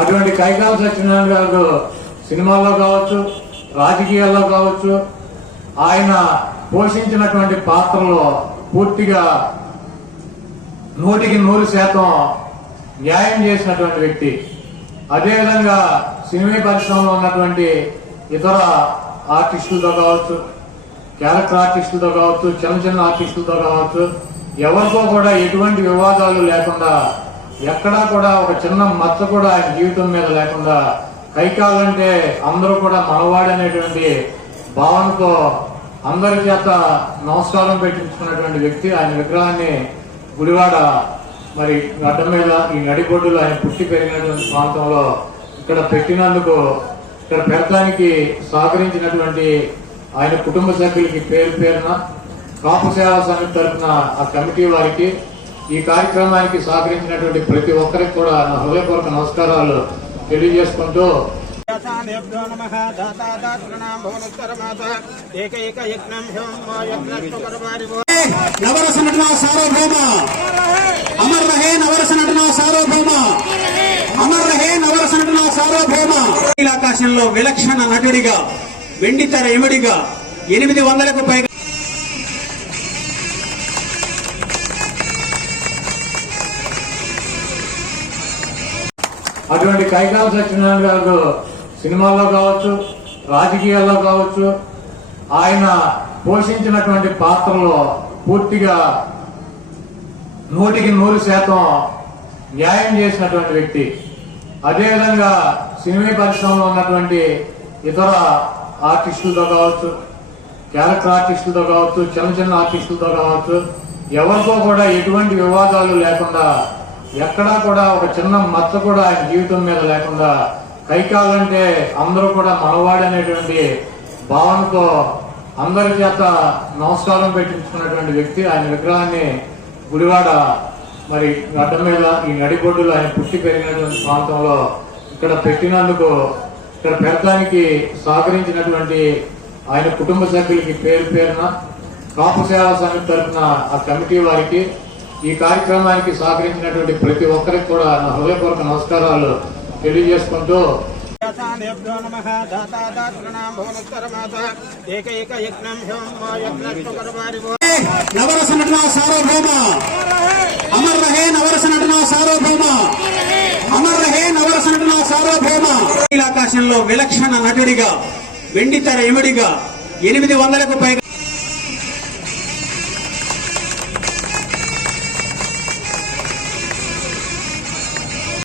అటువంటి కైకాల సత్యనారాయణ గారు సినిమాల్లో కావచ్చు రాజకీయాల్లో కావచ్చు ఆయన పోషించినటువంటి పాత్రలో పూర్తిగా నూటికి నూరు శాతం న్యాయం చేసినటువంటి వ్యక్తి. అదేవిధంగా సినిమా పరిశ్రమలో ఉన్నటువంటి ఇతర ఆర్టిస్టులతో కావచ్చు క్యారెక్టర్ ఆర్టిస్టులతో కావచ్చు చిన్న చిన్న ఆర్టిస్టులతో కావచ్చు ఎవరితో కూడా ఎటువంటి వివాదాలు లేకుండా ఎక్కడా కూడా ఒక చిన్న మచ్చ కూడా ఆయన జీవితం మీద లేకుండా కైకాలంటే అందరూ కూడా మనవాడనేటువంటి భావనతో అందరి చేత నమస్కారం పెట్టించుకున్నటువంటి వ్యక్తి ఆయన విగ్రహాన్ని గుడివాడ మరి గడ్డ మీద ఈ నడిబొడ్డులో ఆయన పుట్టి పెరిగినటువంటి ప్రాంతంలో ఇక్కడ పెట్టినందుకు ఇక్కడ పెడతానికి సహకరించినటువంటి ఆయన కుటుంబ సభ్యులకి పేరు పేరున కాపు సేవా సమితి తరఫున ఆ కమిటీ వారికి ఈ కార్యక్రమానికి సహకరించినటువంటి ప్రతి ఒక్కరికి కూడా నా హృదయపూర్వక నమస్కారాలు తెలియజేసుకుంటూ ఏకైక నవరస నటన సార్వభౌమ అమర్ రహే నవరస నటన సార్వభౌమ అమర్ రహే నవరస నటన సార్వభౌమ ఆకాశంలో విలక్షణ నటుడిగా వెండితెర ఎముడిగా ఎనిమిది వందలకు పైగా అటువంటి కైకాల సత్యనారాయణ గారు సినిమాల్లో కావచ్చు రాజకీయాల్లో కావచ్చు ఆయన పోషించినటువంటి పాత్రలో పూర్తిగా నూటికి నూరు శాతం న్యాయం చేసినటువంటి వ్యక్తి. అదేవిధంగా సినిమా పరిశ్రమలో ఉన్నటువంటి ఇతర ఆర్టిస్టులతో కావచ్చు క్యారెక్టర్ ఆర్టిస్టులతో కావచ్చు చిన్న చిన్న ఆర్టిస్టులతో కావచ్చు ఎవరితో కూడా ఎటువంటి వివాదాలు లేకుండా ఎక్కడా కూడా ఒక చిన్న మచ్చ కూడా ఆయన జీవితం మీద లేకుండా కైకాలంటే అందరూ కూడా మనవాడనేటువంటి భావనతో అందరి చేత నమస్కారం పెట్టించుకున్నటువంటి వ్యక్తి ఆయన విగ్రహాన్ని గుడివాడ మరి గడ్డ మీద ఈ నడిబొడ్డులో ఆయన పుట్టి పెరిగినటువంటి ప్రాంతంలో ఇక్కడ పెట్టినందుకు ఇక్కడ పెడతానికి సహకరించినటువంటి ఆయన కుటుంబ సభ్యులకి పేరు పేరున కాపు సేవా సమితి తరఫున ఆ కమిటీ వారికి ఈ కార్యక్రమానికి సహకరించినటువంటి ప్రతి ఒక్కరికి కూడా నా హృదయపూర్వక నమస్కారాలు తెలియజేసుకుంటూ నవరస నటన సార్వభౌమ. అమర్ రహే నవరస నటన సార్వభౌమ. అమర్ రహే నవరస నటన సార్వభౌమ. ఆకాశంలో విలక్షణ నటుడిగా వెండితెర ఎముడిగా ఎనిమిది వందలకు పైగా